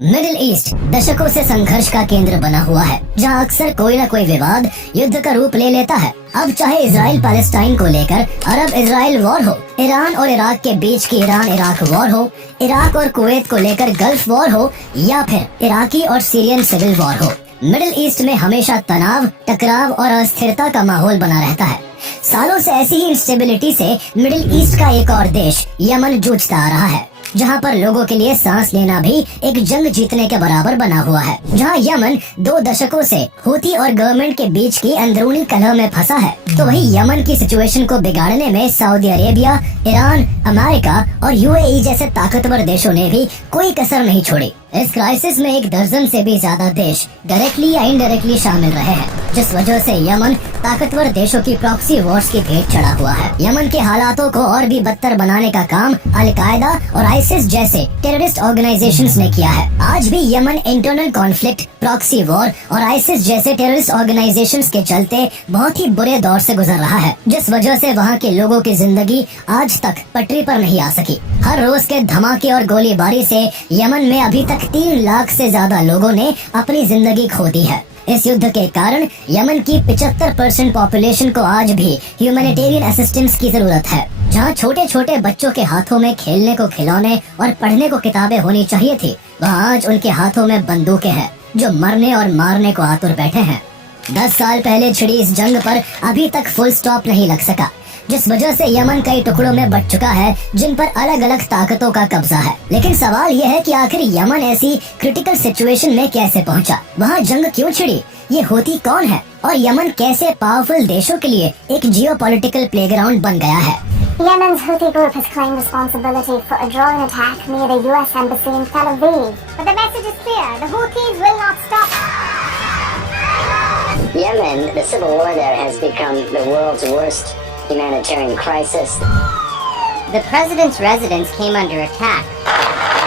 Middle east दशकों से संघर्ष का केंद्र बना हुआ है, जहां अक्सर कोई न कोई विवाद युद्ध का रूप ले लेता है। अब चाहे इजराइल पैलेस्टाइन को लेकर अरब इजराइल वॉर हो, ईरान और इराक के बीच की ईरान इराक वॉर हो, इराक और कुवैत को लेकर गल्फ वॉर हो, या फिर इराकी और सीरियन सिविल वॉर हो, मिडिल ईस्ट में हमेशा तनाव, टकराव और अस्थिरता का माहौल बना रहता है। सालों से ऐसी ही इंस्टेबिलिटी से मिडिल ईस्ट का एक और देश यमन जूझता आ रहा है, जहां पर लोगों के लिए सांस लेना भी एक जंग जीतने के बराबर बना हुआ है। जहां यमन 2 दशकों से हूती और गवर्नमेंट के बीच की अंदरूनी कलह में फंसा है, तो वही यमन की सिचुएशन को बिगाड़ने में सऊदी अरेबिया, ईरान, अमेरिका और यूएई जैसे ताकतवर देशों ने भी कोई कसर नहीं छोड़ी। इस क्राइसिस में 1 दर्जन से भी ज्यादा देश डायरेक्टली या इनडायरेक्टली शामिल रहे हैं, जिस वजह से यमन ताकतवर देशों की प्रॉक्सी वॉर्स की भेंट चढ़ा हुआ है। यमन के हालातों को और भी बदतर बनाने का काम अल-कायदा और आईसिस जैसे टेररिस्ट ऑर्गेनाइजेशंस ने किया है। आज भी Yemen internal conflict, proxy war और आईसिस जैसे टेररिस्ट ऑर्गेनाइजेशंस के चलते बहुत ही बुरे दौर से गुजर रहा है, जिस वजह से वहाँ के लोगों की जिंदगी आज तक पटरी पर नहीं आ सकी। हर रोज के धमाके और गोलीबारी से यमन में अभी तक 3 लाख से ज्यादा लोगों ने अपनी जिंदगी खो दी है। इस युद्ध के कारण यमन की 75% पॉपुलेशन को आज भी ह्यूमैनिटेरियन असिस्टेंस की जरूरत है। जहां छोटे छोटे बच्चों के हाथों में खेलने को खिलौने और पढ़ने को किताबें होनी चाहिए थी, वहाँ आज उनके हाथों में बंदूकें हैं जो मरने और मारने को आतुर बैठे हैं। 10 साल पहले छिड़ी इस जंग पर अभी तक फुल स्टॉप नहीं लग सका, जिस वजह से यमन कई टुकड़ों में बंट चुका है, जिन पर अलग अलग ताकतों का कब्जा है। लेकिन सवाल यह है कि आखिर यमन ऐसी क्रिटिकल सिचुएशन में कैसे पहुंचा? वहां जंग क्यों छिड़ी? ये होती कौन है? और यमन कैसे पावरफुल देशों के लिए एक जियोपॉलिटिकल प्लेग्राउंड बन गया है? Yemen's Houthi group has claimed responsibility for a drone attack near the US embassy in Tel Aviv. But the message is clear: the Houthis will not stop. Yemen, the civil war there has become the world's worst humanitarian crisis. The president's residence came under attack,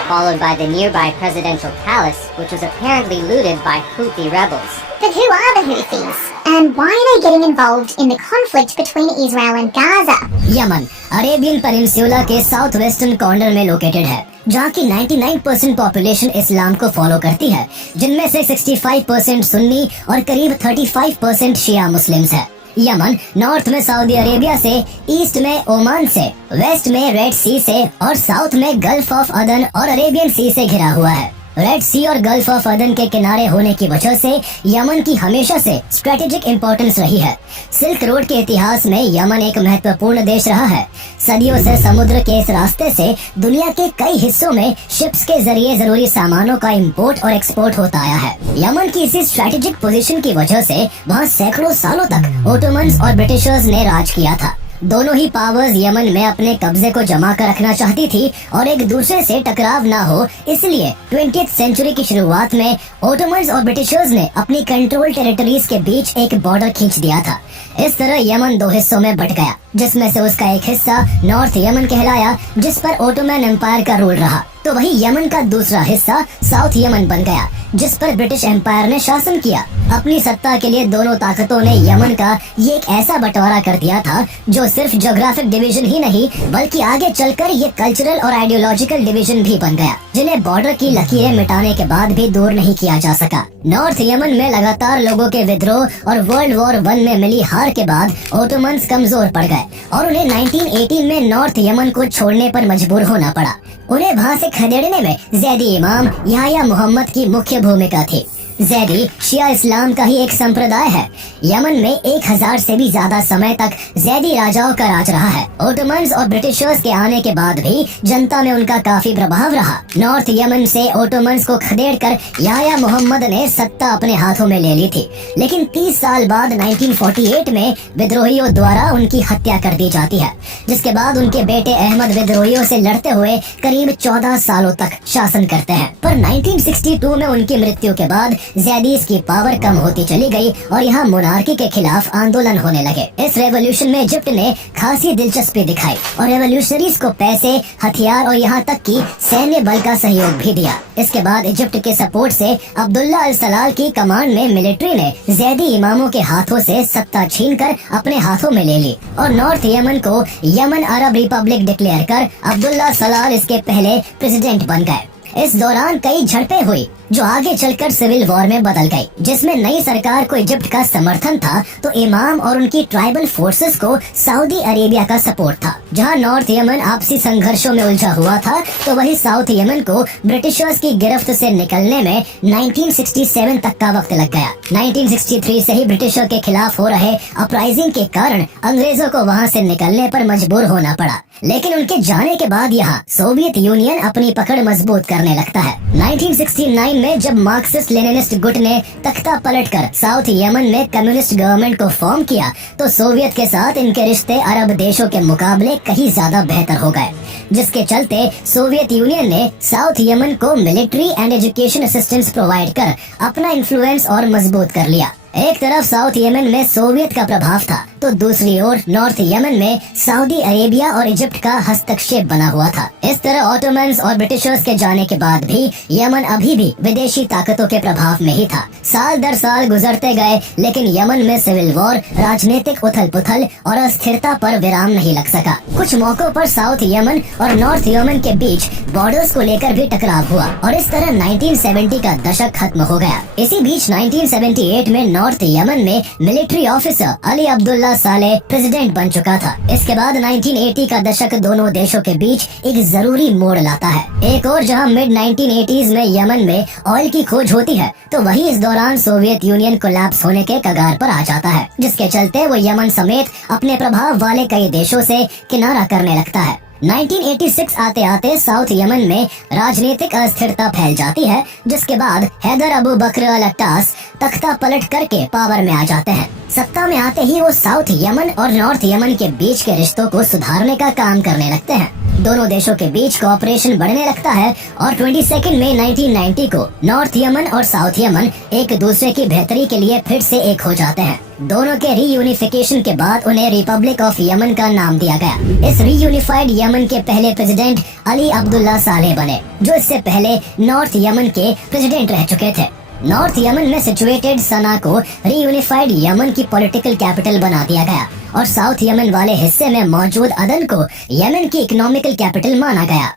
followed by the nearby presidential palace, which was apparently looted by Houthi rebels. But who are the Houthis? And why are they getting involved in the conflict between Israel and Gaza? Yemen Arabian peninsula के south western corner में located है, जहाँ की 99% population इस्लाम को follow करती है, जिनमें से 65% सुन्नी और करीब 35% शिया मुस्लिम्स है। यमन नॉर्थ में सऊदी अरेबिया से, ईस्ट में ओमान से, वेस्ट में रेड सी से और साउथ में गल्फ ऑफ अदन और अरेबियन सी से घिरा हुआ है। रेड सी और गल्फ ऑफ अदन के किनारे होने की वजह से यमन की हमेशा से स्ट्रेटेजिक इंपॉर्टेंस रही है। सिल्क रोड के इतिहास में यमन एक महत्वपूर्ण देश रहा है। सदियों से समुद्र के इस रास्ते से दुनिया के कई हिस्सों में शिप्स के जरिए जरूरी सामानों का इंपोर्ट और एक्सपोर्ट होता आया है। यमन की इसी स्ट्रेटेजिक पोजीशन की वजह से वहाँ सैकड़ों सालों तक ओटोमन्स और ब्रिटिशर्स ने राज किया था। दोनों ही पावर्स यमन में अपने कब्जे को जमा कर रखना चाहती थी और एक दूसरे से टकराव ना हो, इसलिए 20th सेंचुरी की शुरुआत में ओटोमन्स और ब्रिटिशर्स ने अपनी कंट्रोल टेरिटरीज के बीच एक बॉर्डर खींच दिया था। इस तरह यमन 2 हिस्सों में बट गया, जिसमें से उसका एक हिस्सा नॉर्थ यमन कहलाया, जिस पर ओटोमन एम्पायर का रूल रहा, तो वही यमन का दूसरा हिस्सा साउथ यमन बन गया, जिस पर ब्रिटिश एम्पायर ने शासन किया। अपनी सत्ता के लिए दोनों ताकतों ने यमन का ये एक ऐसा बंटवारा कर दिया था जो सिर्फ ज्योग्राफिक डिवीजन ही नहीं, बल्कि आगे चलकर ये कल्चरल और आइडियोलॉजिकल डिवीजन भी बन गया, जिन्हें बॉर्डर की लकीरें मिटाने के बाद भी दूर नहीं किया जा सका। नॉर्थ यमन में लगातार लोगों के विद्रोह और वर्ल्ड वॉर 1 में मिली हार के बाद ओटोमन्स कमजोर पड़ गए और उन्हें 1918 में नॉर्थ यमन को छोड़ने पर मजबूर होना पड़ा। उन्हें वहाँ से खदेड़ने में जैदी इमाम याह्या मोहम्मद की मुख्य भूमिका थी। जैदी शिया इस्लाम का ही एक संप्रदाय है। यमन में 1000 से भी ज्यादा समय तक जैदी राजाओं का राज रहा है। ओटोमन्स और ब्रिटिशर्स के आने के बाद भी जनता में उनका काफी प्रभाव रहा। नॉर्थ यमन से ओटोमन्स को खदेड़कर याह्या मोहम्मद ने सत्ता अपने हाथों में ले ली थी, लेकिन 30 साल बाद 1948 में विद्रोहियों द्वारा उनकी हत्या कर दी जाती है, जिसके बाद उनके बेटे अहमद विद्रोहियों से लड़ते हुए करीब 14 सालों तक शासन करते हैं। पर 1962 में उनकी मृत्यु के बाद ज़ैदीस की पावर कम होती चली गई और यहाँ मोनार्की के खिलाफ आंदोलन होने लगे। इस रेवोल्यूशन में इजिप्ट ने खासी दिलचस्पी दिखाई और रेवोल्यूशनरीज को पैसे, हथियार और यहाँ तक कि सैन्य बल का सहयोग भी दिया। इसके बाद इजिप्ट के सपोर्ट से अब्दुल्ला अल सलाल की कमांड में मिलिट्री ने ज़ैदी इमामों के हाथों से सत्ता छीनकर अपने हाथों में ले ली और नॉर्थ यमन को यमन अरब रिपब्लिक डिक्लेयर कर अब्दुल्ला सलाल इसके पहले प्रेसिडेंट बन गए। इस दौरान कई झड़पें हुई जो आगे चलकर सिविल वॉर में बदल गई, जिसमें नई सरकार को इजिप्ट का समर्थन था तो इमाम और उनकी ट्राइबल फोर्सेस को सऊदी अरेबिया का सपोर्ट था। जहां नॉर्थ यमन आपसी संघर्षों में उलझा हुआ था तो वही साउथ यमन को ब्रिटिशर्स की गिरफ्त से निकलने में 1967 तक का वक्त लग गया। 1963 से ही ब्रिटिशों के खिलाफ हो रहे अपराइजिंग के कारण अंग्रेजों को वहां से निकलने पर मजबूर होना पड़ा, लेकिन उनके जाने के बाद यहाँ सोवियत यूनियन अपनी पकड़ मजबूत करने लगता है। 1969 में जब मार्क्सिस्ट लेनिनिस्ट गुट ने तख्ता पलटकर साउथ यमन में कम्युनिस्ट गवर्नमेंट को फॉर्म किया तो सोवियत के साथ इनके रिश्ते अरब देशों के मुकाबले कहीं ज्यादा बेहतर हो गए, जिसके चलते सोवियत यूनियन ने साउथ यमन को military and education assistance provide कर अपना इन्फ्लुएंस और मजबूत कर लिया। एक तरफ साउथ यमन में सोवियत का प्रभाव था तो दूसरी ओर नॉर्थ यमन में सऊदी अरेबिया और इजिप्ट का हस्तक्षेप बना हुआ था। इस तरह ऑटोमन्स और ब्रिटिशर्स के जाने के बाद भी यमन अभी भी विदेशी ताकतों के प्रभाव में ही था। साल दर साल गुजरते गए लेकिन यमन में सिविल वॉर, राजनीतिक उथल पुथल और अस्थिरता पर विराम नहीं लग सका। कुछ मौकों पर साउथ यमन और नॉर्थ यमन के बीच बॉर्डर्स को लेकर भी टकराव हुआ और इस तरह 1970 का दशक खत्म हो गया। इसी बीच 1978 में नॉर्थ यमन में military officer Ali Abdullah Saleh president बन चुका था। इसके बाद 1980 का दशक दोनों देशों के बीच एक जरूरी मोड़ लाता है। एक और जहां मिड 1980s में यमन में ऑयल की खोज होती है तो वही इस दौरान सोवियत यूनियन कोलैप्स होने के कगार पर आ जाता है, जिसके चलते वो यमन समेत अपने प्रभाव वाले कई देशों से किनारा करने लगता है। 1986 आते आते साउथ यमन में राजनीतिक अस्थिरता फैल जाती है, जिसके बाद हैदर अबू बकर अल अट्टास तख्ता पलट करके पावर में आ जाते हैं। सत्ता में आते ही वो साउथ यमन और नॉर्थ यमन के बीच के रिश्तों को सुधारने का काम करने लगते हैं। दोनों देशों के बीच कोऑपरेशन बढ़ने लगता है और 22 मई 1990 को नॉर्थ यमन और साउथ यमन एक दूसरे की बेहतरी के लिए फिर से एक हो जाते हैं। दोनों के रीयूनिफिकेशन के बाद उन्हें रिपब्लिक ऑफ यमन का नाम दिया गया। इस रीयूनिफाइड यमन के पहले प्रेसिडेंट अली अब्दुल्ला सालेह बने, जो इससे पहले नॉर्थ यमन के प्रेसिडेंट रह चुके थे। नॉर्थ यमन में सिचुएटेड सना को रीयूनिफाइड यमन की पॉलिटिकल कैपिटल बना दिया गया और साउथ यमन वाले हिस्से में मौजूद अदन को यमन की इकोनॉमिकल कैपिटल माना गया।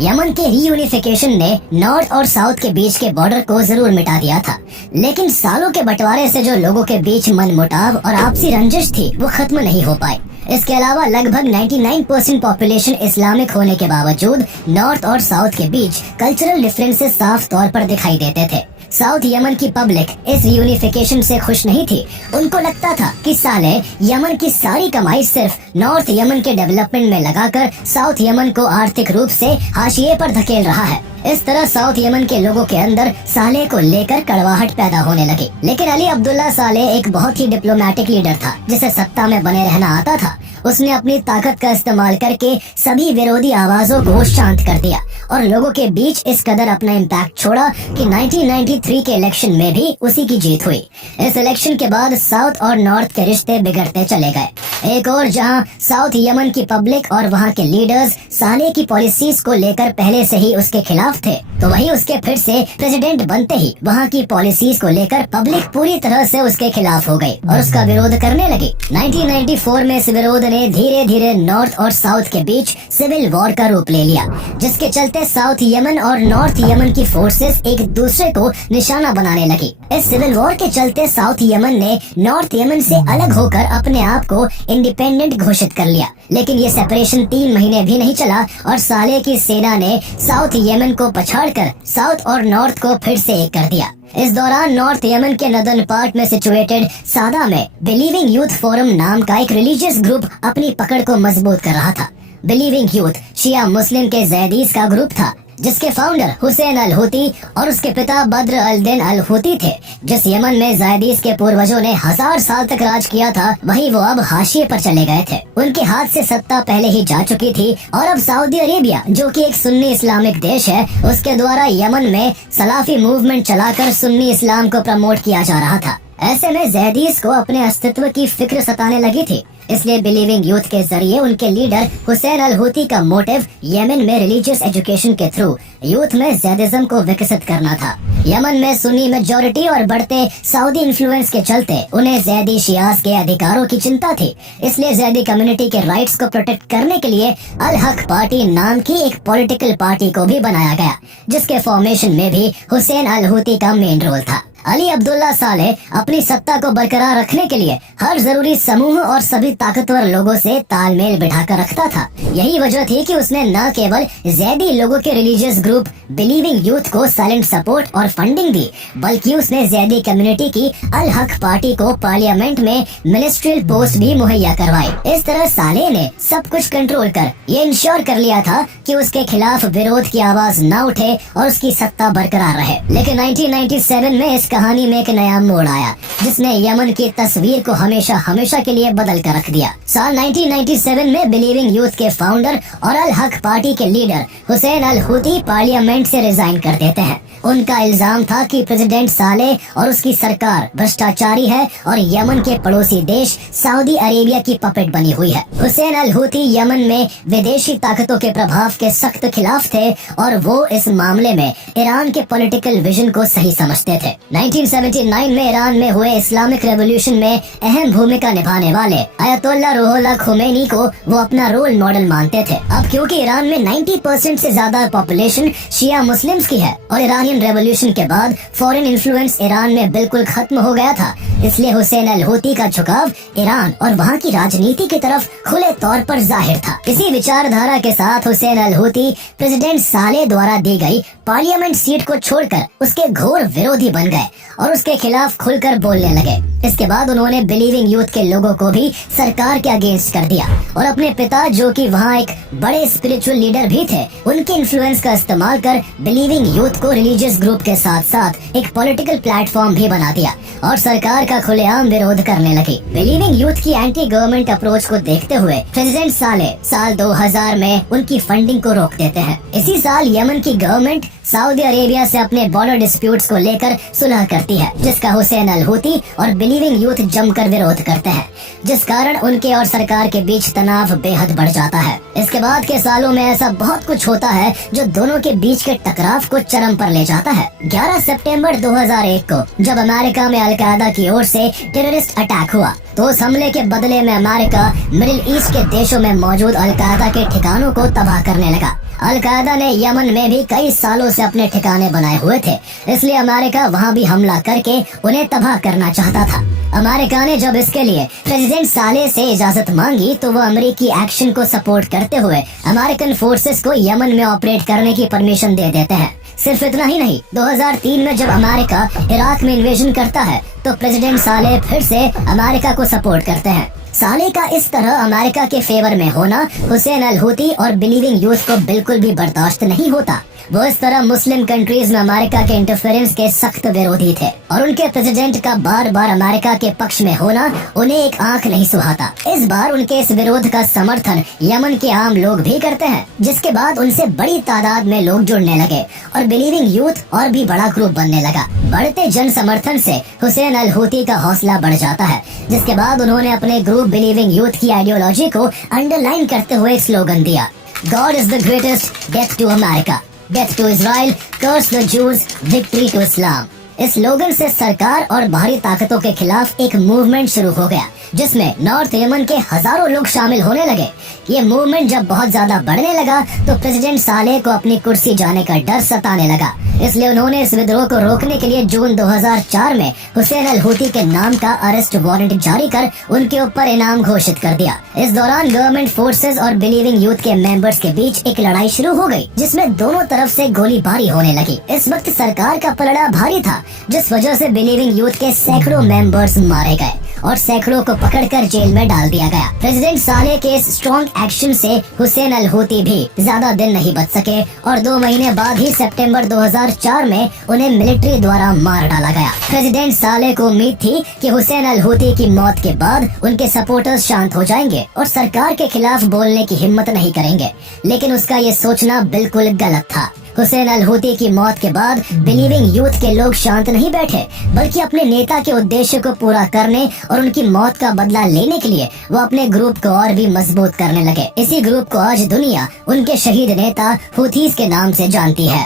यमन के रीयूनिफिकेशन ने नॉर्थ और साउथ के बीच के बॉर्डर को जरूर मिटा दिया था, लेकिन सालों के बंटवारे से जो लोगों के बीच मनमुटाव और आपसी रंजिश थी वो खत्म नहीं हो पाई। इसके अलावा लगभग 99% पॉपुलेशन इस्लामिक होने के बावजूद नॉर्थ और साउथ के बीच कल्चरल डिफरेंसेस साफ तौर पर दिखाई देते थे। साउथ यमन की पब्लिक इस यूनिफिकेशन से खुश नहीं थी। उनको लगता था कि साले यमन की सारी कमाई सिर्फ नॉर्थ यमन के डेवलपमेंट में लगाकर साउथ यमन को आर्थिक रूप से हाशिए पर धकेल रहा है। इस तरह साउथ यमन के लोगों के अंदर सालेह को लेकर कड़वाहट पैदा होने लगी। लेकिन अली अब्दुल्ला सालेह एक बहुत ही डिप्लोमेटिक लीडर था जिसे सत्ता में बने रहना आता था। उसने अपनी ताकत का इस्तेमाल करके सभी विरोधी आवाजों को शांत कर दिया और लोगों के बीच इस कदर अपना इम्पैक्ट छोड़ा कि 1993 के इलेक्शन में भी उसी की जीत हुई। इस इलेक्शन के बाद साउथ और नॉर्थ के रिश्ते बिगड़ते चले गए। एक और जहां साउथ यमन की पब्लिक और वहां के लीडर्स सालेह की पॉलिसीज को लेकर पहले से ही उसके खिलाफ थे, तो वही उसके फिर से प्रेसिडेंट बनते ही वहाँ की पॉलिसीज को लेकर पब्लिक पूरी तरह से उसके खिलाफ हो गई और उसका विरोध करने लगी। 1994 में इस विरोध ने धीरे धीरे नॉर्थ और साउथ के बीच सिविल वॉर का रूप ले लिया, जिसके चलते साउथ यमन और नॉर्थ यमन की फोर्सेस एक दूसरे को निशाना बनाने लगी। इस सिविल वॉर के चलते साउथ यमन ने नॉर्थ यमन से अलग होकर अपने आप को इंडिपेंडेंट घोषित कर लिया, लेकिन ये सेपरेशन 3 महीने भी नहीं चला और सालेह की सेना ने साउथ यमन को पछाड़कर साउथ और नॉर्थ को फिर से एक कर दिया। इस दौरान नॉर्थ यमन के नदर्न पार्ट में सिचुएटेड सादा में बिलीविंग यूथ फोरम नाम का एक रिलीजियस ग्रुप अपनी पकड़ को मजबूत कर रहा था। बिलीविंग यूथ शिया मुस्लिम के जैदीस का ग्रुप था, जिसके फाउंडर हुसैन अल हुती और उसके पिता बद्र अल दिन अल हुती थे। जिस यमन में जैदीस के पूर्वजों ने 1000 साल तक राज किया था, वही वो अब हाशिए पर चले गए थे। उनके हाथ से सत्ता पहले ही जा चुकी थी और अब सऊदी अरेबिया, जो कि एक सुन्नी इस्लामिक देश है, उसके द्वारा यमन में सलाफी मूवमेंट चलाकर सुन्नी इस्लाम को प्रमोट किया जा रहा था। ऐसे में जैदीस को अपने अस्तित्व की फिक्र सताने लगी थी, इसलिए बिलीविंग यूथ के जरिए उनके लीडर हुसैन अल हुती का मोटिव यमन में रिलीजियस एजुकेशन के थ्रू यूथ में जैदिज्म को विकसित करना था। यमन में सुन्नी मेजॉरिटी और बढ़ते सऊदी इन्फ्लुएंस के चलते उन्हें ज़ैदी शियास के अधिकारों की चिंता थी। इसलिए ज़ैदी कम्युनिटी के राइट्स को प्रोटेक्ट करने के लिए अल हक पार्टी नाम की एक पॉलिटिकल पार्टी को भी बनाया गया, जिसके फॉर्मेशन में भी हुसैन अल हूती का मेन रोल था। अली अब्दुल्ला सालेह अपनी सत्ता को बरकरार रखने के लिए हर जरूरी समूह और सभी ताकतवर लोगों से तालमेल बिठाकर रखता था। यही वजह थी कि उसने न केवल ज़ैदी लोगों के रिलीजियस ग्रुप बिलीविंग यूथ को साइलेंट सपोर्ट और फंडिंग दी, बल्कि उसने ज़ैदी कम्युनिटी की अल हक पार्टी को पार्लियामेंट में मिनिस्ट्रियल पोस्ट भी मुहैया करवाई। इस तरह सालेह ने सब कुछ कंट्रोल कर ये इंश्योर कर लिया था कि उसके खिलाफ विरोध की आवाज न उठे और उसकी सत्ता बरकरार रहे। लेकिन 1997 में इस कहानी में एक नया मोड़ आया, जिसने यमन की तस्वीर को हमेशा हमेशा के लिए बदल कर रख दिया। साल 1997 में बिलीविंग यूथ के फाउंडर और अल हक पार्टी के leader Hussain al Houthi parliament से रिजाइन कर देते हैं। उनका इल्जाम था कि प्रेसिडेंट सालेह और उसकी सरकार भ्रष्टाचारी है और यमन के पड़ोसी देश सऊदी अरेबिया की पपेट बनी हुई है। हुसैन अल हूती यमन में विदेशी ताकतों के प्रभाव के सख्त खिलाफ थे और वो इस मामले में ईरान के पॉलिटिकल विजन को सही समझते थे। 1979 में ईरान में हुए इस्लामिक रेवोल्यूशन में अहम भूमिका निभाने वाले अयतुल्ला रूहुल्लाह खुमैनी को वो अपना रोल मॉडल मानते थे। अब क्योंकि ईरान में 90% से ज्यादा पॉपुलेशन शिया मुस्लिम्स की है और ईरानियन रेवोल्यूशन के बाद फॉरेन इन्फ्लुएंस ईरान में बिल्कुल खत्म हो गया था, इसलिए हुसैन अल हूती का झुकाव ईरान और वहाँ की राजनीति की तरफ खुले तौर पर जाहिर था। इसी विचारधारा के साथ Hussain al Houthi president Saleh द्वारा दी गई पार्लियामेंट सीट को छोड़कर उसके घोर विरोधी बन गए और उसके खिलाफ खुलकर बोलने लगे। इसके बाद उन्होंने बिलीविंग यूथ के लोगों को भी सरकार के अगेंस्ट कर दिया और अपने पिता, जो कि वहाँ एक बड़े स्पिरिचुअल लीडर भी थे, उनके इन्फ्लुएंस का इस्तेमाल कर बिलीविंग यूथ को रिलीजियस ग्रुप के साथ साथ एक पॉलिटिकल प्लेटफॉर्म भी बना दिया और सरकार का खुलेआम विरोध करने लगी। बिलीविंग यूथ की एंटी गवर्नमेंट अप्रोच को देखते हुए प्रेसिडेंट सालेह साल 2000 में उनकी फंडिंग को रोक देते हैं। इसी साल यमन की गवर्नमेंट सऊदी अरेबिया से अपने बॉर्डर डिस्प्यूट्स को लेकर सुलह करती है, जिसका हुसैन अल हूती और बिलीविंग यूथ जमकर विरोध करते हैं, जिस कारण उनके और सरकार के बीच तनाव बेहद बढ़ जाता है। इसके बाद के सालों में ऐसा बहुत कुछ होता है जो दोनों के बीच के टकराव को चरम पर ले जाता है। 11 सितंबर 2001 को जब अमेरिका में अल कायदा की ओर से टेररिस्ट अटैक हुआ, तो उस हमले के बदले में अमेरिका मिडिल ईस्ट के देशों में मौजूद अल कायदा के ठिकानों को तबाह करने लगा। अल कायदा ने यमन में भी कई सालों से अपने ठिकाने बनाए हुए थे, इसलिए अमेरिका वहाँ भी हमला करके उन्हें तबाह करना चाहता था। अमेरिका ने जब इसके लिए प्रेसिडेंट सालेह से इजाजत मांगी, तो वो अमेरिकी एक्शन को सपोर्ट करते हुए अमेरिकन फोर्सेस को यमन में ऑपरेट करने की परमिशन दे देते हैं। सिर्फ इतना ही नहीं, 2003 में जब अमेरिका इराक में इन्वेजन करता है, तो प्रेसिडेंट सालेह फिर से अमेरिका को सपोर्ट करते हैं। सालेह का इस तरह अमेरिका के फेवर में होना हुसैन अल हूती और बिलीविंग यूथ को बिल्कुल भी बर्दाश्त नहीं होता। वो इस तरह मुस्लिम कंट्रीज में अमेरिका के इंटरफेरेंस के सख्त विरोधी थे और उनके प्रेसिडेंट का बार बार अमेरिका के पक्ष में होना उन्हें एक आंख नहीं सुहाता। इस बार उनके इस विरोध का समर्थन यमन के आम लोग भी करते हैं, जिसके बाद उनसे बड़ी तादाद में लोग जुड़ने लगे और बिलीविंग यूथ और भी बड़ा ग्रुप बनने लगा। बढ़ते जन समर्थन से हुसैन अल हूती का हौसला बढ़ जाता है, जिसके बाद उन्होंने अपने ग्रुप बिलीविंग यूथ की आइडियोलॉजी को अंडरलाइन करते हुए एक स्लोगन दिया, God is the greatest, death to America, death to Israel, curse the Jews, victory to Islam. इस स्लोगन से सरकार और बाहरी ताकतों के खिलाफ एक मूवमेंट शुरू हो गया, जिसमें नॉर्थ यमन के हजारों लोग शामिल होने लगे। ये मूवमेंट जब बहुत ज्यादा बढ़ने लगा, तो प्रेसिडेंट सालेह को अपनी कुर्सी जाने का डर सताने लगा, इसलिए उन्होंने इस विद्रोह को रोकने के लिए जून 2004 में हुसैन अल हूती के नाम का अरेस्ट वारंट जारी कर उनके ऊपर इनाम घोषित कर दिया। इस दौरान गवर्नमेंट फोर्सेस और बिलीविंग यूथ के मेंबर्स के बीच एक लड़ाई शुरू हो गई, जिसमें दोनों तरफ से गोलीबारी होने लगी। इस वक्त सरकार का पलड़ा भारी था, जिस वजह से बिलीविंग यूथ के सैकड़ों मेंबर्स मारे गए और सैकड़ों को पकड़कर जेल में डाल दिया गया। प्रेसिडेंट सालेह के इस स्ट्रॉन्ग एक्शन से हुसैन अल हूती भी ज्यादा दिन नहीं बच सके और 2 महीने बाद ही सितंबर 2004 में उन्हें मिलिट्री द्वारा मार डाला गया। प्रेसिडेंट सालेह को उम्मीद थी कि हुसैन अल हूती की मौत के बाद उनके सपोर्टर्स शांत हो जाएंगे और सरकार के खिलाफ बोलने की हिम्मत नहीं करेंगे, लेकिन उसका ये सोचना बिल्कुल गलत था। हुसैन अल हूती की मौत के बाद बिलीविंग यूथ के लोग शांत नहीं बैठे, बल्कि अपने नेता के उद्देश्य को पूरा करने और उनकी मौत का बदला लेने के लिए वो अपने ग्रुप को और भी मजबूत करने लगे। इसी ग्रुप को आज दुनिया उनके शहीद नेता हूथीज के नाम से जानती है।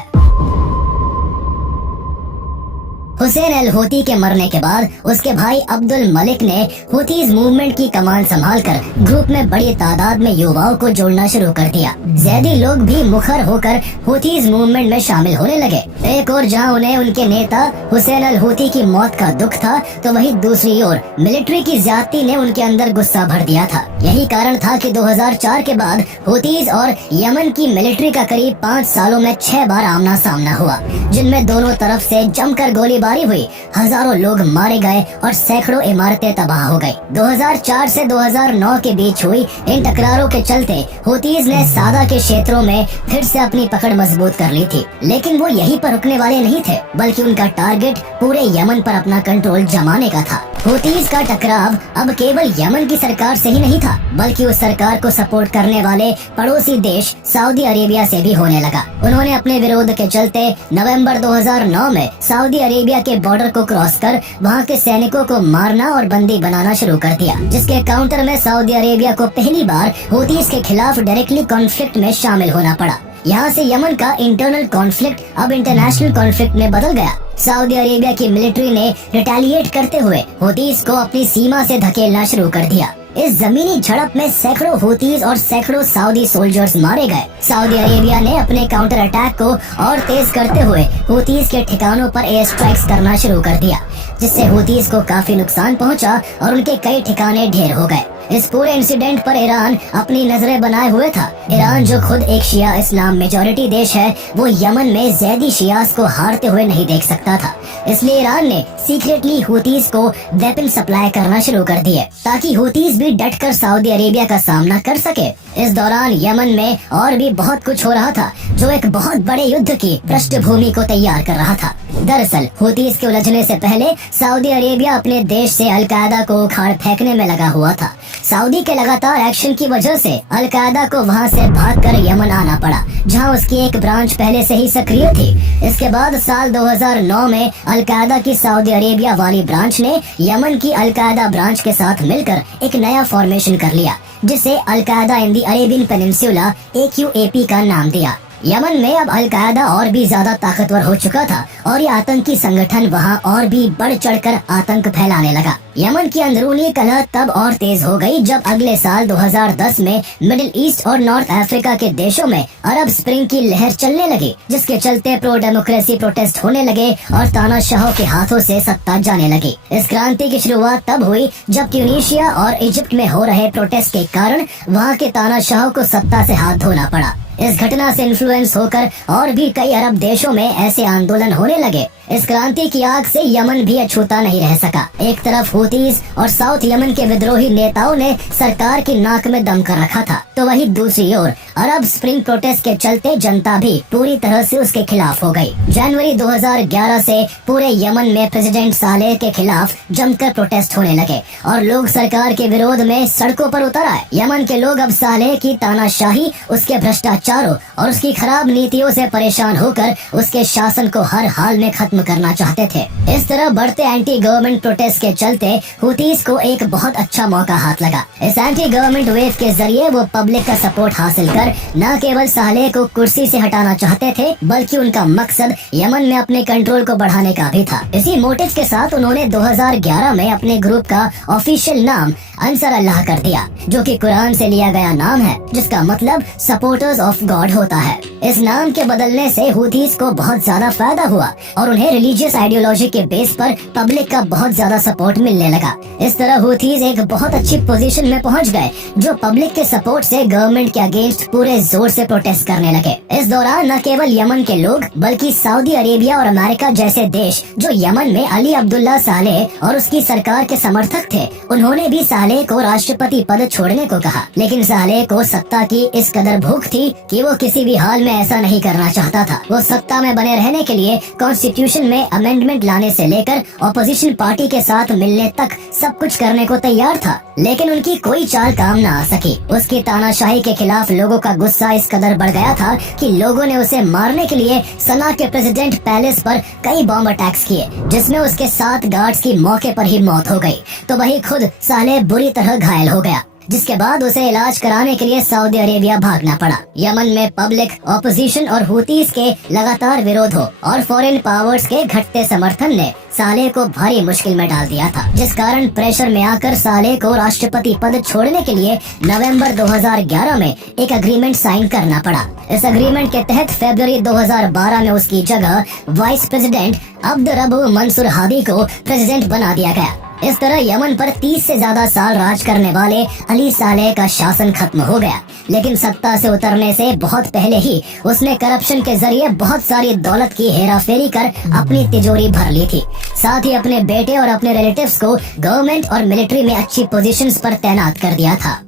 हुसैन अल हूती के मरने के बाद उसके भाई अब्दुल मलिक ने हुतीज मूवमेंट की कमान संभालकर ग्रुप में बड़ी तादाद में युवाओं को जोड़ना शुरू कर दिया। जैदी लोग भी मुखर होकर हुतीज मूवमेंट में शामिल होने लगे। एक और जहां उन्हें उनके नेता हुसैन अल हूती की मौत का दुख था, तो वहीं दूसरी ओर मिलिट्री की ज्यादती ने उनके अंदर गुस्सा भर दिया था। यही कारण था कि 2004 के बाद हुतीज और यमन की मिलिट्री का करीब 5 सालों में 6 बार आमना सामना हुआ, जिनमें दोनों तरफ से जमकर गोलीबारी हुई। हजारों लोग मारे गए और सैकड़ों इमारतें तबाह हो गई। 2004 से 2009 के बीच हुई इन टकरारों के चलते हुतीज ने सादा के क्षेत्रों में फिर से अपनी पकड़ मजबूत कर ली थी। लेकिन वो यहीं पर रुकने वाले नहीं थे, बल्कि उनका टारगेट पूरे यमन पर अपना कंट्रोल जमाने का था। हुतीज का टकराव अब केवल यमन की सरकार से ही नहीं था, बल्कि उस सरकार को सपोर्ट करने वाले पड़ोसी देश सऊदी अरेबिया से भी होने लगा। उन्होंने अपने विरोध के चलते नवंबर 2009 में सऊदी अरेबिया के बॉर्डर को क्रॉस कर वहां के सैनिकों को मारना और बंदी बनाना शुरू कर दिया, जिसके काउंटर में सऊदी अरेबिया को पहली बार हुतीज के खिलाफ डायरेक्टली कॉन्फ्लिक्ट में शामिल होना पड़ा। यहाँ से यमन का इंटरनल कॉन्फ्लिक्ट अब इंटरनेशनल कॉन्फ्लिक्ट में बदल गया। सऊदी अरेबिया की मिलिट्री ने रिटेलिएट करते हुए हुतीज को अपनी सीमा से धकेलना शुरू कर दिया। इस जमीनी झड़प में सैकड़ों हुतीज और सैकड़ों सऊदी सोल्जर्स मारे गए। सऊदी अरेबिया ने अपने काउंटर अटैक को और तेज करते हुए हुतीज के ठिकानों पर एयर स्ट्राइक्स करना शुरू कर दिया, जिससे हुतीज को काफी नुकसान पहुंचा और उनके कई ठिकाने ढेर हो गए। इस पूरे इंसिडेंट पर ईरान अपनी नजरें बनाए हुए था। ईरान, जो खुद एक शिया इस्लाम मेजॉरिटी देश है, वो यमन में जैदी शियास को हारते हुए नहीं देख सकता था। इसलिए ईरान ने सीक्रेटली हुतीज को वेपन सप्लाई करना शुरू कर दिए, ताकि हुतीज भी डटकर सऊदी अरेबिया का सामना कर सके। इस दौरान यमन में और भी बहुत कुछ हो रहा था, जो एक बहुत बड़े युद्ध की पृष्ठभूमि को तैयार कर रहा था। दरअसल हुतीज के उलझने से पहले सऊदी अरेबिया अपने देश से अलकायदा को उखाड़ फेंकने में लगा हुआ था। सऊदी के लगातार एक्शन की वजह से अलकायदा को वहां से भागकर यमन आना पड़ा, जहां उसकी एक ब्रांच पहले से ही सक्रिय थी। इसके बाद साल 2009 में अलकायदा की सऊदी अरेबिया वाली ब्रांच ने यमन की अलकायदा ब्रांच के साथ मिलकर एक नया फॉर्मेशन कर लिया, जिसे अलकायदा इन दी अरेबियन पेनिनसुला AQAP का नाम दिया। यमन में अब अलकायदा और भी ज्यादा ताकतवर हो चुका था और ये आतंकी संगठन वहां और भी बढ़ चढ़कर आतंक फैलाने लगा। यमन की अंदरूनी कलह तब और तेज हो गई जब अगले साल 2010 में मिडिल ईस्ट और नॉर्थ अफ्रीका के देशों में अरब स्प्रिंग की लहर चलने लगी, जिसके चलते प्रो डेमोक्रेसी प्रोटेस्ट होने लगे और तानाशाहों के हाथों से सत्ता जाने लगी। इस क्रांति की शुरुआत तब हुई जब ट्यूनीशिया और इजिप्ट में हो रहे प्रोटेस्ट के कारण वहाँ के तानाशाहों को सत्ता से हाथ धोना पड़ा। इस घटना से इन्फ्लुएंस होकर और भी कई अरब देशों में ऐसे आंदोलन होने लगे। इस क्रांति की आग से यमन भी अछूता नहीं रह सका। एक तरफ हुतीज और साउथ यमन के विद्रोही नेताओं ने सरकार की नाक में दम कर रखा था, तो वहीं दूसरी ओर अरब स्प्रिंग प्रोटेस्ट के चलते जनता भी पूरी तरह से उसके खिलाफ हो गई। जनवरी 2011 से पूरे यमन में प्रेसिडेंट सालेह के खिलाफ जमकर प्रोटेस्ट होने लगे और लोग सरकार के विरोध में सड़कों पर उतर आए। यमन के लोग अब सालेह की तानाशाही, उसके भ्रष्टाचारों और उसकी खराब नीतियों से परेशान होकर उसके शासन को हर हाल में खत्म करना चाहते थे। इस तरह बढ़ते एंटी गवर्नमेंट प्रोटेस्ट के चलते हुतीज को एक बहुत अच्छा मौका हाथ लगा। इस एंटी गवर्नमेंट वेव के जरिए वो पब्लिक का सपोर्ट हासिल कर न केवल सालेह को कुर्सी से हटाना चाहते थे, बल्कि उनका मकसद यमन में अपने कंट्रोल को बढ़ाने का भी था। इसी मोटिव के साथ उन्होंने 2011 में अपने ग्रुप का ऑफिशियल नाम अंसर अल्लाह कर दिया, जो कि कुरान से लिया गया नाम है, जिसका मतलब सपोर्टर्स ऑफ गॉड होता है। इस नाम के बदलने से हुतीज को बहुत ज्यादा फायदा हुआ और उन्हें रिलीजियस आइडियोलॉजी के बेस पर पब्लिक का बहुत ज्यादा सपोर्ट मिलने लगा। इस तरह हुतीज एक बहुत अच्छी पोजीशन में पहुंच गए, जो पब्लिक के सपोर्ट से गवर्नमेंट के अगेंस्ट पूरे जोर से प्रोटेस्ट करने लगे। इस दौरान न केवल यमन के लोग, बल्कि सऊदी अरेबिया और अमेरिका जैसे देश, जो यमन में अली अब्दुल्ला सालेह और उसकी सरकार के समर्थक थे, उन्होंने भी सालेह को राष्ट्रपति पद छोड़ने को कहा। लेकिन सालेह को सत्ता की इस कदर भूख थी कि वो किसी भी हाल में ऐसा नहीं करना चाहता था। वो सत्ता में बने रहने के लिए कॉन्स्टिट्यूशन में अमेंडमेंट लाने से लेकर ऑपोजिशन पार्टी के साथ मिलने तक सब कुछ करने को तैयार था, लेकिन उनकी कोई चाल काम न आ सकी। उसकी तानाशाही के खिलाफ लोगों का गुस्सा इस कदर बढ़ गया था कि लोगों ने उसे मारने के लिए सना के प्रेसिडेंट पैलेस पर कई बॉम्ब अटैक्स किए, जिसमें उसके 7 गार्ड्स की मौके पर ही मौत हो गई, तो वही खुद सालेह बुरी तरह घायल हो गया। जिसके बाद उसे इलाज कराने के लिए सऊदी अरेबिया भागना पड़ा। यमन में पब्लिक ऑपोजिशन और हुतीज के लगातार विरोध हो और फॉरेन पावर्स के घटते समर्थन ने सालेह को भारी मुश्किल में डाल दिया था, जिस कारण प्रेशर में आकर सालेह को राष्ट्रपति पद छोड़ने के लिए नवंबर 2011 में एक एग्रीमेंट साइन करना पड़ा। इस एग्रीमेंट के तहत फरवरी 2012 में उसकी जगह वाइस प्रेसिडेंट अब्द रब्बु मंसूर हादी को प्रेसिडेंट बना दिया गया। इस तरह यमन पर 30 से ज्यादा साल राज करने वाले अली सालेह का शासन खत्म हो गया, लेकिन सत्ता से उतरने से बहुत पहले ही उसने करप्शन के जरिए बहुत सारी दौलत की हेराफेरी कर अपनी तिजोरी भर ली थी। साथ ही अपने बेटे और अपने रिलेटिव्स को गवर्नमेंट और मिलिट्री में अच्छी पोजीशंस पर तैनात कर दिया था।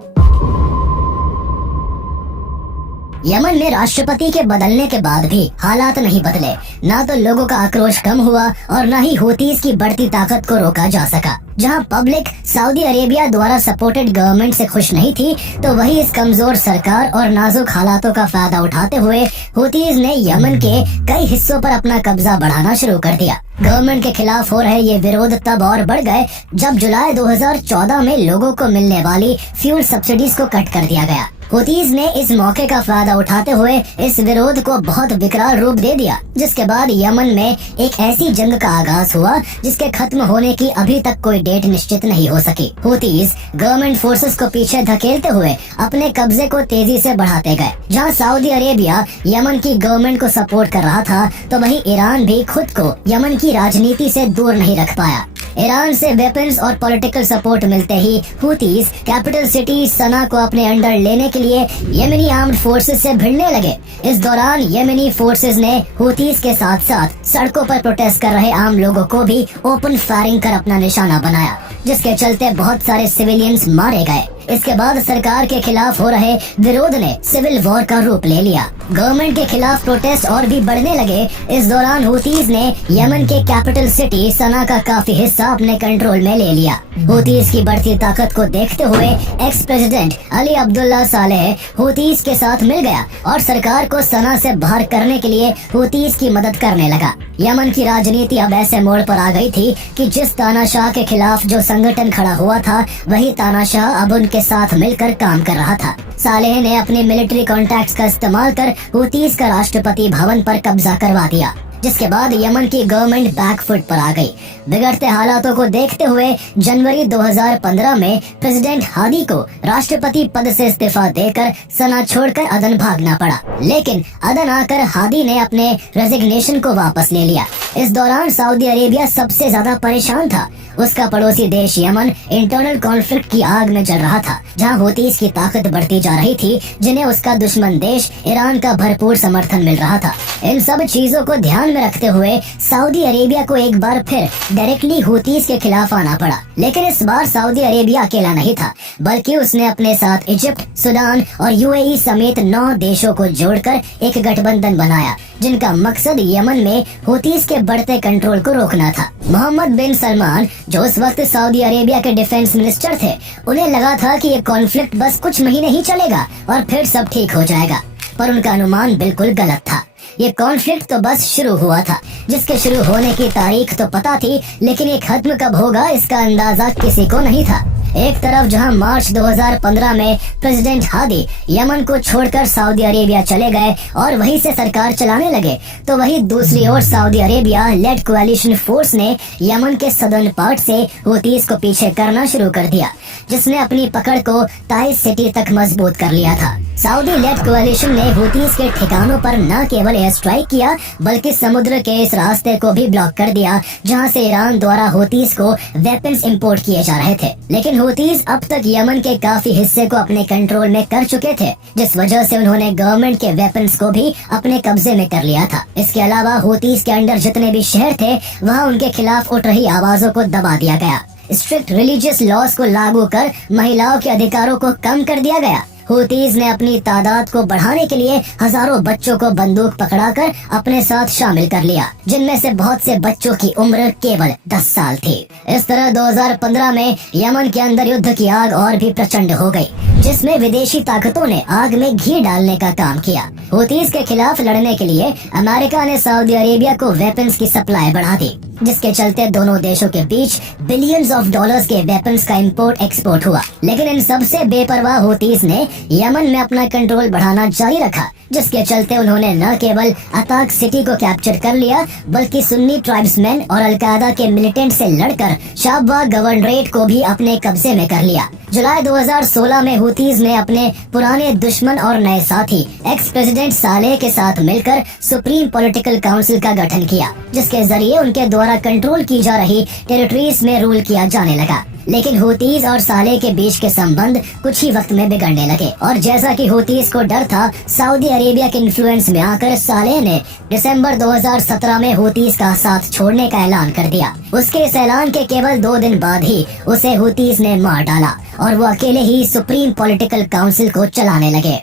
यमन में राष्ट्रपति के बदलने के बाद भी हालात नहीं बदले। ना तो लोगों का आक्रोश कम हुआ और न ही हुतीज की बढ़ती ताकत को रोका जा सका। जहां पब्लिक सऊदी अरेबिया द्वारा सपोर्टेड गवर्नमेंट से खुश नहीं थी, तो वही इस कमजोर सरकार और नाजुक हालातों का फायदा उठाते हुए हुतीज ने यमन के कई हिस्सों पर अपना कब्जा बढ़ाना शुरू कर दिया। गवर्नमेंट के खिलाफ हो रहे ये विरोध तब और बढ़ गए जब जुलाई 2014 में लोगों को मिलने वाली फ्यूल सब्सिडीज को कट कर दिया गया। हुतीज ने इस मौके का फायदा उठाते हुए इस विरोध को बहुत विकराल रूप दे दिया, जिसके बाद यमन में एक ऐसी जंग का आगाज हुआ जिसके खत्म होने की अभी तक कोई डेट निश्चित नहीं हो सकी। हुतीज गवर्नमेंट फोर्सेस को पीछे धकेलते हुए अपने कब्जे को तेजी से बढ़ाते गए। जहां सऊदी अरेबिया यमन की गवर्नमेंट को सपोर्ट कर रहा था, तो वहीं ईरान भी खुद को यमन की राजनीति से दूर नहीं रख पाया। ईरान से वेपन्स और पॉलिटिकल सपोर्ट मिलते ही हुतीज कैपिटल सिटी सना को अपने अंडर लेने के लिए येमेनी आर्म्ड फोर्सेस से भिड़ने लगे। इस दौरान येमेनी फोर्सेस ने हुतीज के साथ साथ सड़कों पर प्रोटेस्ट कर रहे आम लोगों को भी ओपन फायरिंग कर अपना निशाना बनाया, जिसके चलते बहुत सारे सिविलियंस मारे गए। इसके बाद सरकार के खिलाफ हो रहे विरोध ने सिविल वॉर का रूप ले लिया। गवर्नमेंट के खिलाफ प्रोटेस्ट और भी बढ़ने लगे। इस दौरान हुतीज ने यमन के कैपिटल सिटी सना का काफी हिस्सा अपने कंट्रोल में ले लिया। हुतीज की बढ़ती ताकत को देखते हुए एक्स प्रेसिडेंट अली अब्दुल्ला सालेह हुतीज के साथ मिल गया और सरकार को सना से बाहर करने के लिए हुतीज की मदद करने लगा। यमन की राजनीति अब ऐसे मोड़ पर आ गई थी कि जिस तानाशाह के खिलाफ जो संगठन खड़ा हुआ था, वही तानाशाह अब उनके साथ मिलकर काम कर रहा था। सालेह ने अपने मिलिट्री कॉन्टैक्ट्स का इस्तेमाल कर हुतीज का राष्ट्रपति भवन पर कब्जा करवा दिया, जिसके बाद यमन की गवर्नमेंट बैकफुट पर आ गई। बिगड़ते हालातों को देखते हुए जनवरी 2015 में प्रेसिडेंट हादी को राष्ट्रपति पद से इस्तीफा देकर सना छोड़कर अदन भागना पड़ा, लेकिन अदन आकर हादी ने अपने रेजिग्नेशन को वापस ले लिया। इस दौरान सऊदी अरेबिया सबसे ज्यादा परेशान था। उसका पड़ोसी देश यमन इंटरनल कॉन्फ्लिक्ट की आग में जल रहा था, जहां हुतीज की ताकत बढ़ती जा रही थी, जिन्हें उसका दुश्मन देश ईरान का भरपूर समर्थन मिल रहा था। इन सब चीजों को ध्यान में रखते हुए सऊदी अरेबिया को एक बार फिर डायरेक्टली हुतीज के खिलाफ आना पड़ा। लेकिन इस बार सऊदी अरेबिया अकेला नहीं था, बल्कि उसने अपने साथ इजिप्ट, सूडान और यूएई समेत 9 देशों को जोड़कर एक गठबंधन बनाया, जिनका मकसद यमन में हुतीज के बढ़ते कंट्रोल को रोकना था। मोहम्मद बिन सलमान, जो उस वक्त सऊदी अरेबिया के डिफेंस मिनिस्टर थे, उन्हें लगा था कि ये कॉन्फ्लिक्ट बस कुछ महीने ही चलेगा और फिर सब ठीक हो जाएगा, पर उनका अनुमान बिल्कुल गलत था। ये कॉन्फ्लिक्ट तो बस शुरू हुआ था, जिसके शुरू होने की तारीख तो पता थी, लेकिन ये खत्म कब होगा इसका अंदाजा किसी को नहीं था। एक तरफ जहां मार्च 2015 में प्रेसिडेंट हादी यमन को छोड़कर सऊदी अरेबिया चले गए और वहीं से सरकार चलाने लगे, तो वहीं दूसरी ओर सऊदी अरेबिया लेड कोalition फोर्स ने यमन के सदर्न पार्ट से हुतीज को पीछे करना शुरू कर दिया, जिसने अपनी पकड़ को ताइज सिटी तक मजबूत कर लिया था। सऊदी लेड कोalition ने हुतीज के ठिकानों पर न केवल एयर स्ट्राइक किया, बल्कि समुद्र के इस रास्ते को भी ब्लॉक कर दिया जहां से ईरान द्वारा हुतीज को वेपन्स इंपोर्ट किए जा रहे थे। लेकिन हुतीज अब तक यमन के काफी हिस्से को अपने कंट्रोल में कर चुके थे, जिस वजह से उन्होंने गवर्नमेंट के वेपन्स को भी अपने कब्जे में कर लिया था। इसके अलावा हुतीज के अंडर जितने भी शहर थे, वहाँ उनके खिलाफ उठ रही आवाजों को दबा दिया गया। स्ट्रिक्ट रिलीजियस लॉज को लागू कर महिलाओं के अधिकारों को कम कर दिया गया। हुतीज ने अपनी तादाद को बढ़ाने के लिए हजारों बच्चों को बंदूक पकड़ाकर अपने साथ शामिल कर लिया, जिनमें से बहुत से बच्चों की उम्र केवल 10 साल थी। इस तरह 2015 में यमन के अंदर युद्ध की आग और भी प्रचंड हो गई। जिसमें विदेशी ताकतों ने आग में घी डालने का काम किया। हुतीज के खिलाफ लड़ने के लिए अमेरिका ने सऊदी अरेबिया को वेपन्स की सप्लाई बढ़ा दी, जिसके चलते दोनों देशों के बीच बिलियंस ऑफ डॉलर्स के वेपन्स का इंपोर्ट एक्सपोर्ट हुआ। लेकिन इन सबसे बेपरवाह हुतीज ने यमन में अपना कंट्रोल बढ़ाना जारी रखा, जिसके चलते उन्होंने न केवल अताक सिटी को कैप्चर कर लिया, बल्कि सुन्नी ट्राइब्समैन और अलकायदा के मिलिटेंट से लड़कर शाबवा गवर्नरेट को भी अपने कब्जे में कर लिया। जुलाई 2016 में हुतीज ने अपने पुराने दुश्मन और नए साथी एक्स प्रेसिडेंट सालेह के साथ मिलकर सुप्रीम पॉलिटिकल काउंसिल का गठन किया, जिसके जरिए उनके द्वारा कंट्रोल की जा रही टेरिटरीज में रूल किया जाने लगा। लेकिन हुतीज और सालेह के बीच के संबंध कुछ ही वक्त में बिगड़ने लगे, और जैसा कि हुतीज को डर था सऊदी अरेबिया के इन्फ्लुएंस में आकर सालेह ने दिसंबर 2017 में हुतीज का साथ छोड़ने का ऐलान कर दिया। उसके इस ऐलान के केवल 2 दिन बाद ही उसे हुतीज ने मार डाला और वो अकेले ही सुप्रीम पॉलिटिकल काउंसिल को चलाने लगे।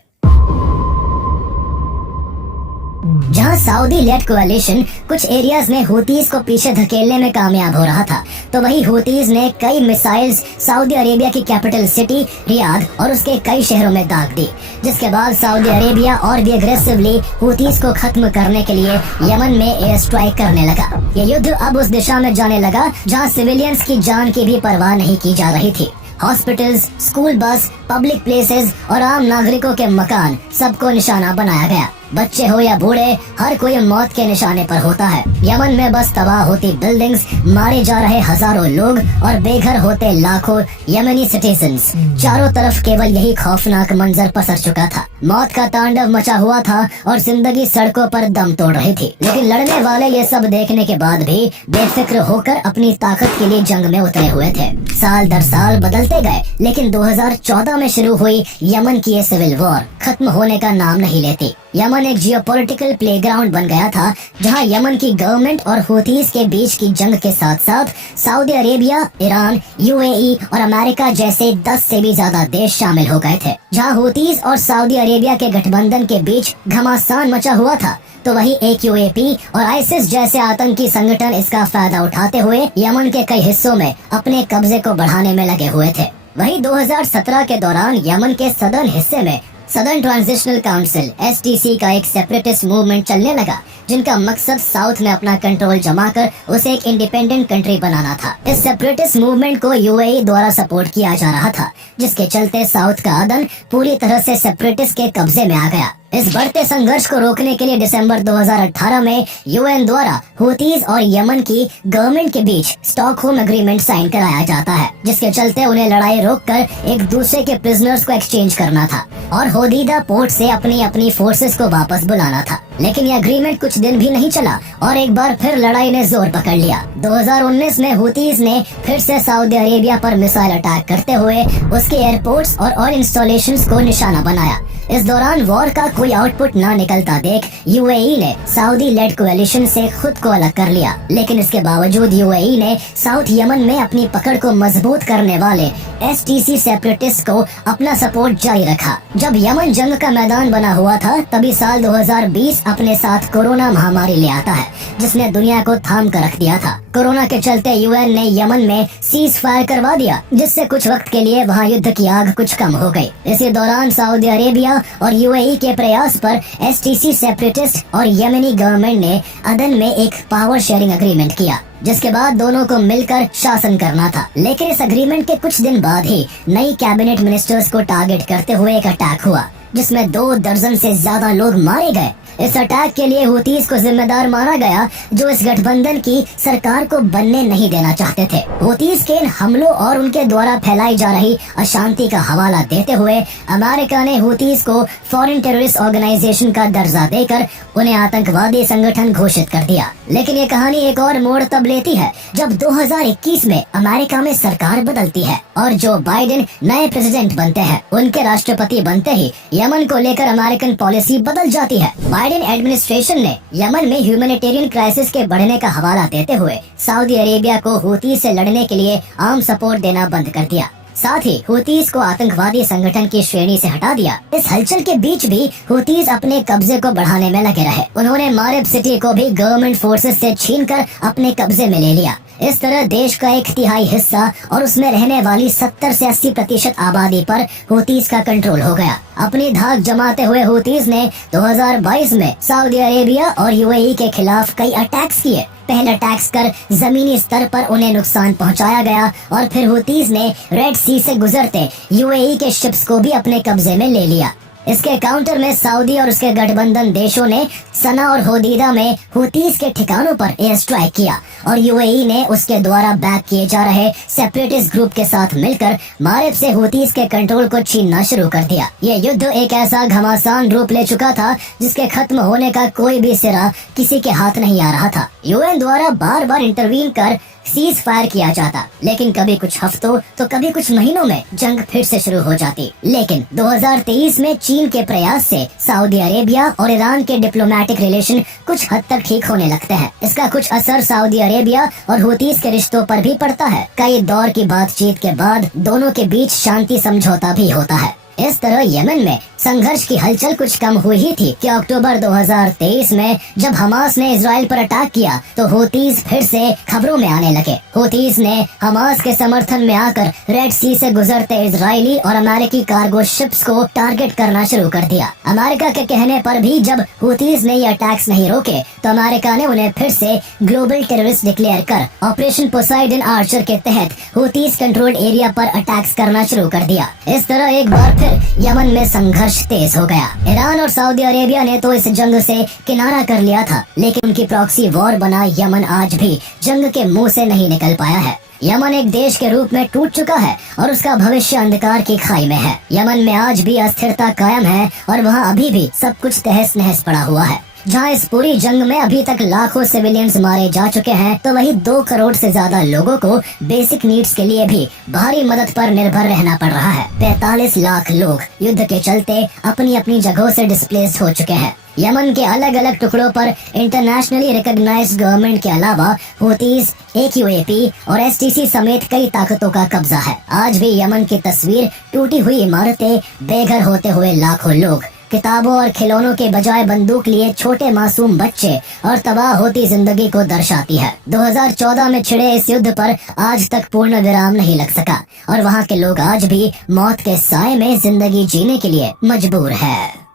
जहां सऊदी लेड कोalition कुछ एरियाज में हुतीज को पीछे धकेलने में कामयाब हो रहा था, तो वही हुतीज ने कई मिसाइल्स सऊदी अरेबिया की कैपिटल सिटी रियाद और उसके कई शहरों में दाग दी, जिसके बाद सऊदी अरेबिया और भी अग्रेसिवली हुतीज को खत्म करने के लिए यमन में एयर स्ट्राइक करने लगा। ये युद्ध अब उस दिशा में जाने लगा जहां सिविलियंस की जान की भी परवाह नहीं की जा रही थी। Hospitals, school bus, public places और आम नागरिकों के मकान सबको निशाना बनाया गया। बच्चे हो या बूढ़े, हर कोई मौत के निशाने पर होता है। यमन में बस तबाह होती बिल्डिंग्स, मारे जा रहे हजारों लोग और बेघर होते लाखों यमनी सिटीजन्स। चारों तरफ केवल यही खौफनाक मंजर पसर चुका था। मौत का तांडव मचा हुआ था और जिंदगी सड़कों पर दम तोड़ रही थी। लेकिन लड़ने वाले ये सब देखने के बाद भी बेफिक्र होकर अपनी ताकत के लिए जंग में उतरे हुए थे। साल दर साल बदलते गए, लेकिन 2014 में शुरू हुई यमन की ये सिविल वॉर खत्म होने का नाम नहीं लेती। यमन एक जियोपॉलिटिकल प्लेग्राउंड बन गया था, जहां यमन की गवर्नमेंट और हुतीज के बीच की जंग के साथ साथ सऊदी अरेबिया, ईरान, यूएई और अमेरिका जैसे 10 से भी ज्यादा देश शामिल हो गए थे। जहां हुतीज और सऊदी अरेबिया के गठबंधन के बीच घमासान मचा हुआ था, तो वही AQAP और आईसिस जैसे आतंकी संगठन इसका फायदा उठाते हुए यमन के कई हिस्सों में अपने कब्जे को बढ़ाने में लगे हुए थे। वही 2017 के दौरान यमन के सदर्न हिस्से में सदर्न ट्रांजिशनल काउंसिल STC का एक सेपरेटिस्ट मूवमेंट चलने लगा, जिनका मकसद साउथ में अपना कंट्रोल जमाकर उसे एक इंडिपेंडेंट कंट्री बनाना था। इस सेपरेटिस्ट मूवमेंट को UAE द्वारा सपोर्ट किया जा रहा था, जिसके चलते साउथ का अदन पूरी तरह से सेपरेटिस्ट के कब्जे में आ गया। इस बढ़ते संघर्ष को रोकने के लिए दिसंबर 2018 में UN द्वारा हुतीज और यमन की गवर्नमेंट के बीच स्टॉकहोम एग्रीमेंट साइन कराया जाता है, जिसके चलते उन्हें लड़ाई रोककर एक दूसरे के प्रिजनर्स को एक्सचेंज करना था और होदीदा पोर्ट से अपनी अपनी फोर्सेस को वापस बुलाना था। लेकिन ये एग्रीमेंट कुछ दिन भी नहीं चला और एक बार फिर लड़ाई ने जोर पकड़ लिया। 2019 में हुतीज ने फिर से सऊदी अरेबिया पर मिसाइल अटैक करते हुए उसके एयरपोर्ट्स और ऑयल इंस्टॉलेशंस को निशाना बनाया। इस दौरान वॉर का कोई आउटपुट न निकलता देख UAE ने सऊदी लेड कोalition से खुद को अलग कर लिया। लेकिन इसके बावजूद UAE ने साउथ यमन में अपनी पकड़ को मजबूत करने वाले STC सेपरेटिस्ट को अपना सपोर्ट जारी रखा। जब यमन जंग का मैदान बना हुआ था, तभी साल 2020 अपने साथ कोरोना महामारी ले आता है, जिसने दुनिया को थाम कर रख दिया था। कोरोना के चलते UN ने यमन में सीज फायर करवा दिया, जिससे कुछ वक्त के लिए वहाँ युद्ध की आग कुछ कम हो गई। इसी दौरान सऊदी अरेबिया और UAE के प्रयास पर STC सेपरेटिस्ट और यमनी गवर्नमेंट ने अदन में एक पावर शेयरिंग एग्रीमेंट किया, जिसके बाद दोनों को मिलकर शासन करना था। लेकिन इस एग्रीमेंट के कुछ दिन बाद ही नई कैबिनेट मिनिस्टर्स को टारगेट करते हुए एक अटैक हुआ, जिसमें 2 दर्जन से ज्यादा लोग मारे गए। इस अटैक के लिए हुतीज को जिम्मेदार माना गया, जो इस गठबंधन की सरकार को बनने नहीं देना चाहते थे। हुतीज के इन हमलों और उनके द्वारा फैलाई जा रही अशांति का हवाला देते हुए अमेरिका ने हुतीज को फॉरेन टेररिस्ट ऑर्गेनाइजेशन का दर्जा देकर उन्हें आतंकवादी संगठन घोषित कर दिया। लेकिन ये कहानी एक और मोड़ तब लेती है जब 2021 में अमेरिका में सरकार बदलती है और जो बाइडेन नए प्रेसिडेंट बनते हैं। उनके राष्ट्रपति बनते ही यमन को लेकर अमेरिकन पॉलिसी बदल जाती है। बाइडेन एडमिनिस्ट्रेशन ने यमन में ह्यूमैनिटेरियन क्राइसिस के बढ़ने का हवाला देते हुए सऊदी अरेबिया को हुतीज से लड़ने के लिए आर्म सपोर्ट देना बंद कर दिया। साथ ही हुतीज को आतंकवादी संगठन की श्रेणी से हटा दिया। इस हलचल के बीच भी हुतीज अपने कब्जे को बढ़ाने में लगे रहे। उन्होंने मारिब सिटी को भी गवर्नमेंट फोर्सेस से छीनकर अपने कब्जे में ले लिया। इस तरह देश का 1/3 हिस्सा और उसमें रहने वाली 70 से 80% आबादी पर हुतीज का कंट्रोल हो गया। अपनी धाक जमाते हुए हुतीज ने 2022 में सऊदी अरेबिया और यूएई के खिलाफ कई अटैक्स किए। पहले अटैक्स कर जमीनी स्तर पर उन्हें नुकसान पहुंचाया गया और फिर हुतीज ने रेड सी से गुजरते यूएई के शिप्स को भी अपने कब्जे में ले लिया। इसके काउंटर में सऊदी और उसके गठबंधन देशों ने सना और होदीदा में हुतीज के ठिकानों पर एयर स्ट्राइक किया और यूएई ने उसके द्वारा बैक किए जा रहे सेपरेटिस्ट ग्रुप के साथ मिलकर मारिब से हुतीज के कंट्रोल को छीनना शुरू कर दिया। ये युद्ध एक ऐसा घमासान रूप ले चुका था जिसके खत्म होने का कोई भी सिरा किसी के हाथ नहीं आ रहा था। यूएन द्वारा बार बार इंटरवीन कर सीज फायर किया जाता, लेकिन कभी कुछ हफ्तों तो कभी कुछ महीनों में जंग फिर से शुरू हो जाती। लेकिन 2023 में चीन के प्रयास से सऊदी अरेबिया और ईरान के डिप्लोमेटिक रिलेशन कुछ हद तक ठीक होने लगते हैं। इसका कुछ असर सऊदी अरेबिया और हुतीज के रिश्तों पर भी पड़ता है। कई दौर की बातचीत के बाद दोनों के बीच शांति समझौता भी होता है। इस तरह यमन में संघर्ष की हलचल कुछ कम हुई ही थी कि अक्टूबर 2023 में जब हमास ने इजराइल पर अटैक किया तो हुतीज फिर से खबरों में आने लगे। हुतीज ने हमास के समर्थन में आकर रेड सी से गुजरते इजरायली और अमेरिकी कार्गो शिप्स को टारगेट करना शुरू कर दिया। अमेरिका के कहने पर भी जब हुतीज ने ये अटैक्स नहीं रोके तो अमेरिका ने उन्हें फिर से ग्लोबल टेररिस्ट डिक्लेयर कर ऑपरेशन पोसाइडन आर्चर के तहत हुतीज कंट्रोल्ड एरिया पर अटैक्स करना शुरू कर दिया। इस तरह एक बार यमन में संघर्ष तेज हो गया। ईरान और सऊदी अरेबिया ने तो इस जंग से किनारा कर लिया था, लेकिन उनकी प्रॉक्सी वॉर बना यमन आज भी जंग के मुंह से नहीं निकल पाया है। यमन एक देश के रूप में टूट चुका है और उसका भविष्य अंधकार की खाई में है। यमन में आज भी अस्थिरता कायम है और वहाँ अभी भी सब कुछ तहस नहस पड़ा हुआ है। जहाँ इस पूरी जंग में अभी तक लाखों सिविलियंस मारे जा चुके हैं, तो वही 2 करोड़ से ज्यादा लोगों को बेसिक नीड्स के लिए भी भारी मदद पर निर्भर रहना पड़ रहा है। 45 लाख लोग युद्ध के चलते अपनी अपनी जगहों से डिस्प्लेस्ड हो चुके हैं। यमन के अलग अलग टुकड़ों पर इंटरनेशनली रिकॉग्नाइज्ड गवर्नमेंट के अलावा हुतीज, AQAP और STC समेत कई ताकतों का कब्जा है। आज भी यमन की तस्वीर टूटी हुई इमारतें, बेघर होते हुए लाखों लोग, किताबों और खिलौनों के बजाय बंदूक लिए छोटे मासूम बच्चे और तबाह होती जिंदगी को दर्शाती है। 2014 में छिड़े इस युद्ध पर आज तक पूर्ण विराम नहीं लग सका और वहाँ के लोग आज भी मौत के साए में जिंदगी जीने के लिए मजबूर है।